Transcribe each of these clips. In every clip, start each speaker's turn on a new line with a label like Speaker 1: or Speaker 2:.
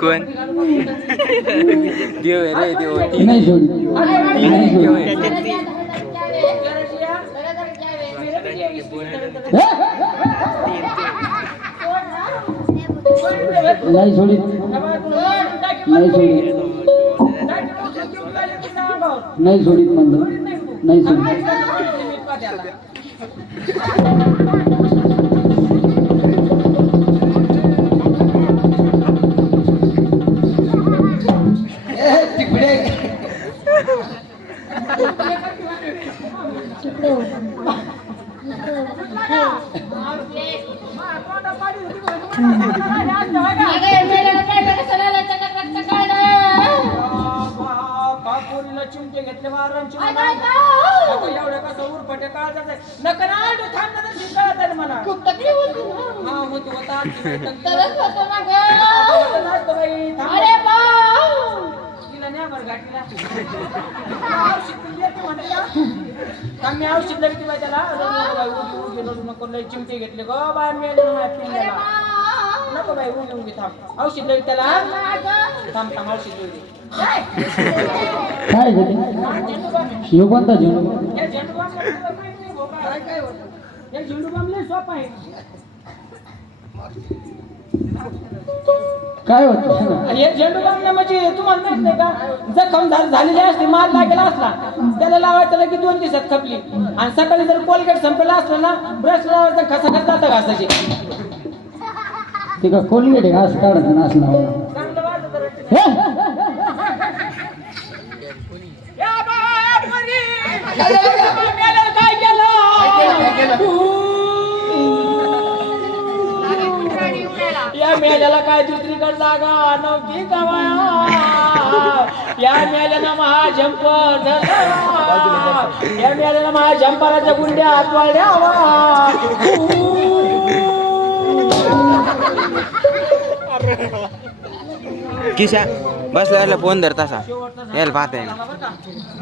Speaker 1: कोण देव आहे रे देव तीन
Speaker 2: नाही सोडी
Speaker 1: तीन देव आहे
Speaker 2: नाही सोडी नाही सोडी नाही सोडीत म्हणलं नाही सोडीत
Speaker 3: कापोरीला चिमटे घेतले चिमटे एवढ्या कसं उरफटे काढतात नका ना आडू थांब ना तशी कळत आहे मला. हा होती तिला न्या बरं गाठीला औषध दिली आहे ती म्हणते का? थांब मी औषध दिली ती बाई त्याला. रडू नको बाई उगी उगी रडू नको लय चिमटे घेतले गो बाय मी नको बाई उगी उगी थांब. औषध दिली त्याला. थांब थांब औषध दिली
Speaker 2: काय घेते शिव कोणता झेंडू?
Speaker 3: काय होतं? या झेंडू हे बामला म्हणजे तुम्हाला माहीत नाही का? जखम झाली झालेली असते माल लागेला असला त्याला लावायचं लगे दोन दिवसात खपली. आणि सकाळी जर कोलगेट संपलेला असलं ना ब्रश लावायचं खसा खस घासाचे.
Speaker 2: ते का कोलगेट आहे घास काढत ना असं लावलं
Speaker 3: चांगलं वाटतं तर.
Speaker 2: हे?
Speaker 3: या बाबा, या पोरी! मेल्यानं काय केलं? या मेल्याला काय दुसरीकडे जागा नव्हती गवाया या मेल्यानं महा झंपर या मेल्यानं महा झंपराच्या गुंड्या हातवाळ्यावा
Speaker 1: किशा बसला फोन धरता तसा याला पाहता येईल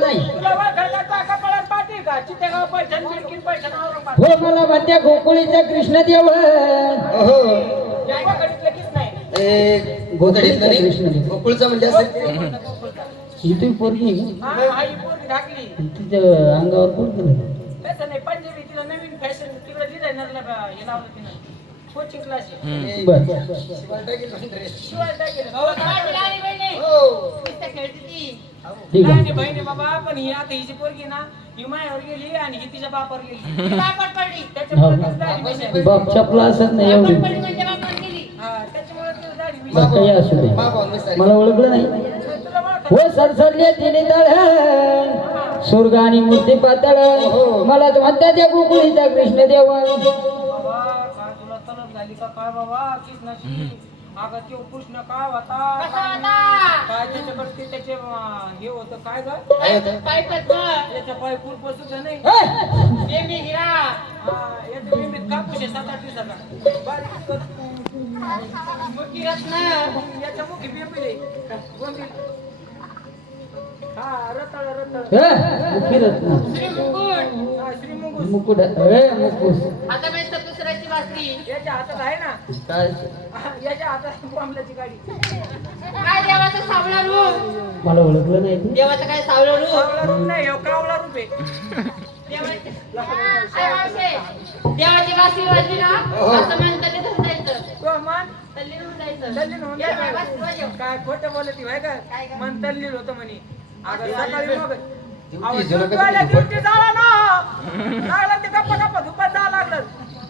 Speaker 2: नाही.
Speaker 3: हा. हा.
Speaker 2: मला हो वाटत्या गोकुळीचा कृष्णदेव
Speaker 3: जायकडीतलं कीच नाही.
Speaker 2: कृष्णदेव
Speaker 4: गोकुळचा म्हणजे असं?
Speaker 2: ही तुम्ही पोरगी
Speaker 3: पोरगी
Speaker 2: तिच्या अंगावर
Speaker 3: तसं नाही कोचिंग क्लास
Speaker 2: बर.
Speaker 3: शिवाय भाऊ,
Speaker 2: ठीक
Speaker 3: नाही
Speaker 2: आहे.
Speaker 3: नाही, बहिणी बाबा पण ही आता हिची पोरगी ना ही मायावर गेली आणि ही तिच्या बापावर गेली. त्याच्यामुळे तीच दाढी मिशी.
Speaker 2: बाप चपला असत नाही एवढी.
Speaker 3: हा, त्याच्यामुळे तीच दाढी मिशी.
Speaker 2: बस काही असू दे. मला ओळखलं नाही.
Speaker 3: तुला मला
Speaker 2: हो सरसरले तिने तळ स्वर्ग आणि मूर्ती पातळ. मला तर म्हणतात त्या गोकुळीचा कृष्णदेव.
Speaker 3: बाबा काय तुला तलब झाली का? काय बाबा? कृष्णाची अगं तो कृष्ण काय होता? काय त्याच्याकडे ते त्याचे अं, हे होतं काय ग? त्याच्या पाय सुद्धा नाही? हा, याच्या बिंबीत कापूस आहे सात आठ दिवसाचा. बारीक कर- मोठी रत्न. याच्या मुखी. हा रताळ रताळ.
Speaker 2: फिरत ना
Speaker 3: हा, श्रीमुंगूस
Speaker 2: मुकुट. ए मुकुस
Speaker 3: याच्या हातात आहे ना?
Speaker 2: काय
Speaker 3: हा, याच्या हातात बॉम्बलाची गाडी.
Speaker 2: मला ओळखलं नाही ते.
Speaker 5: देवाचं काय सावलं रूप?
Speaker 3: नाही हो, कावळा रूप आहे.
Speaker 5: देवाची वासी वाजली ना असं म्हणतं ते धरून जायचं.
Speaker 3: तो मान
Speaker 5: होऊन जायचं.
Speaker 3: होऊन. काय खोटं बोलती भाई का? मन तल्लीन होतं म्हणे. अगं सकाळी मग
Speaker 4: झालं?
Speaker 3: ड्युटी ना. लागलं ते गप्पा गप्पा धुपात जावं लागलं.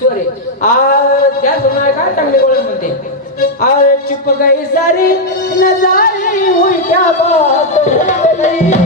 Speaker 3: सॉरी. त्या सुना काय चांगली गोळी म्हणते? आ चिपकाई सारी नजारी हुई क्या बात हो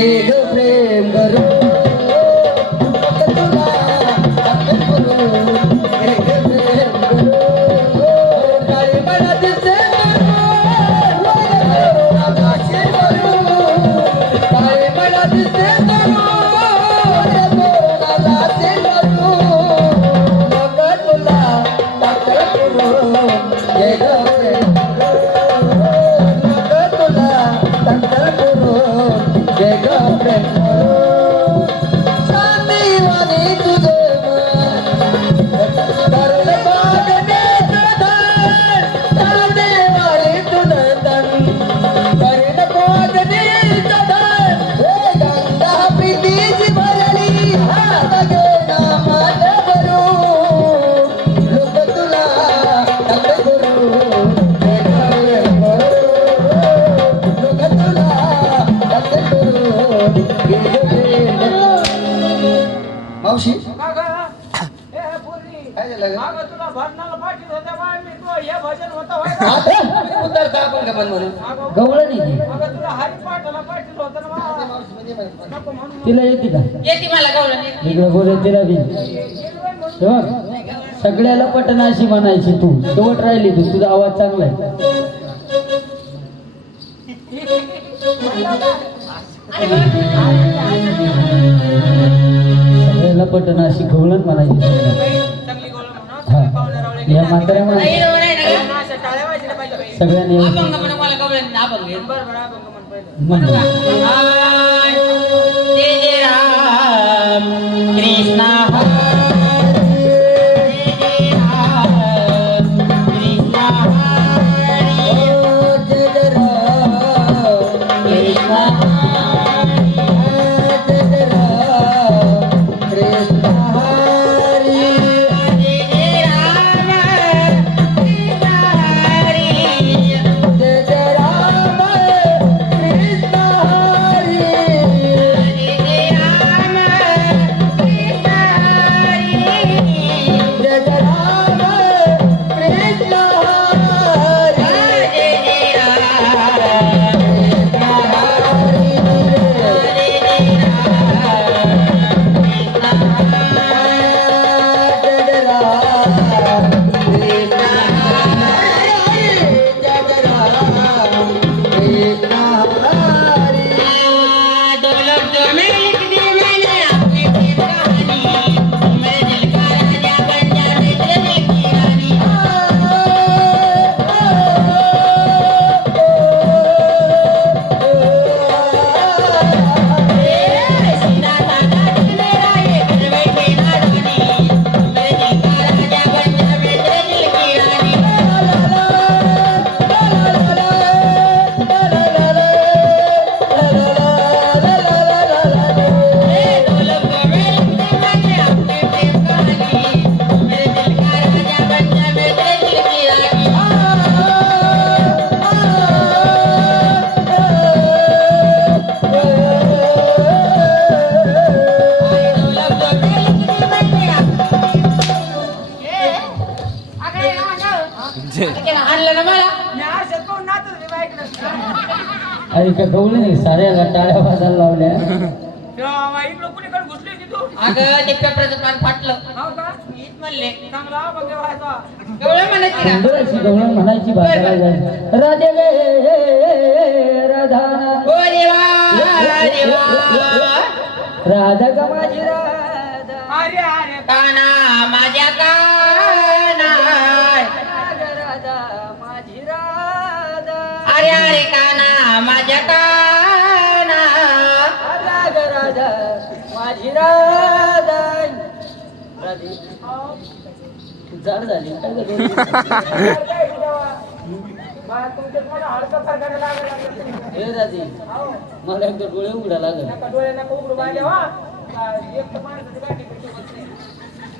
Speaker 4: Hey, Thank you. लगोऱ्याची रावी शेवट सगळ्याला पटना अशी म्हणायची तू. शेवट राहिली तू. तुझा आवाज चांगला आहे. सगळ्याला पटना अशी म्हणायची या म्हाताऱ्या म्हणा सगळ्यांनी
Speaker 3: Krishna तू.
Speaker 1: अगं ते पेपराचं पान फाटलं.
Speaker 3: हो
Speaker 1: मीच म्हणले. म्हणायची
Speaker 2: गवळण भाषाला जायची. राधे गे राधा
Speaker 1: ओ देवा देवा.
Speaker 2: राधा का माझी राधा?
Speaker 3: अरे अरे.
Speaker 1: काना माझ्या काना
Speaker 2: राधा राधा माझी राधा?
Speaker 1: अरे अरे काना. माझ्या काना.
Speaker 2: राधा राधा माझी राधा राधे जाड झाली. हे मला एकदा डोळे उघडा लागल.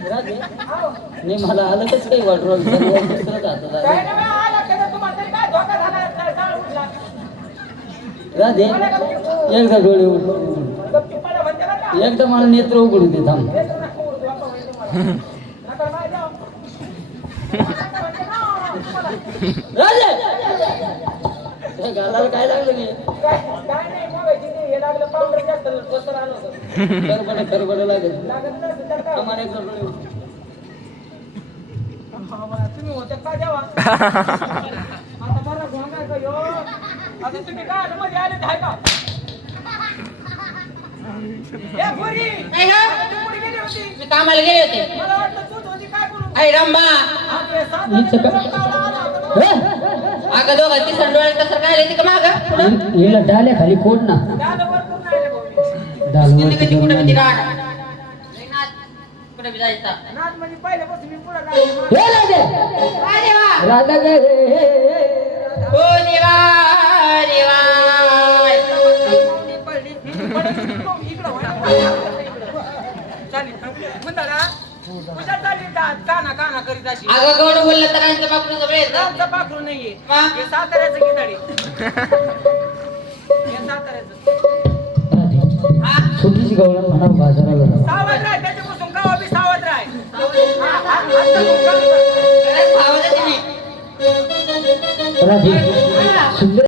Speaker 3: नाही.
Speaker 2: मला आलं कसं काही वाटलं दुसरंच हातात आलं.
Speaker 3: काय नाही बा, आला का तर तुम्हाला तरी काय धोका झाला काय जाळ उठला
Speaker 2: राधे एकदा डोळे उघड एकदा मला नेत्र उघडू दे थांब. राजे काय लागलं नाही
Speaker 3: काय नाही हे लागलं आलं
Speaker 2: करबड करबड लागत
Speaker 3: काय
Speaker 2: मला एकदा डोळे उघड.
Speaker 3: तुम्ही होत्या का जेव्हा आता बरं आता तुम्ही काय आलं मध्ये आले काय का ए, पोरी!
Speaker 1: काय गं?
Speaker 3: आता तू कुठे गेली होती?
Speaker 1: मी कामाला गेले होते
Speaker 3: मला वाटलं तूच होती काय करू
Speaker 1: रंबा
Speaker 3: हे आला होता.
Speaker 2: हे?
Speaker 1: अगं दोघं डोळ्यात कसं काय आले का माग
Speaker 2: हि- हिला डाल्या खाली कोड ना
Speaker 3: झालं वरतून नाही आले
Speaker 1: कधी कुठे बी जायचा
Speaker 3: म्हणजे पहिल्यापासून मी पुढं लागले.
Speaker 2: हे राधे राधा गे.
Speaker 3: ही
Speaker 1: अगं गौड बोललं तर
Speaker 3: गावचं पाखरू नाहीये.
Speaker 1: वा.
Speaker 3: हे साताऱ्याचं गिधाडी. हे साताऱ्याचं.
Speaker 2: राधे छोटीशी गवळण म्हणा बाजाराला
Speaker 3: सावध राह त्याच्यापासून गावा बी सावध राह हा, हा, हा, हा,
Speaker 2: राधे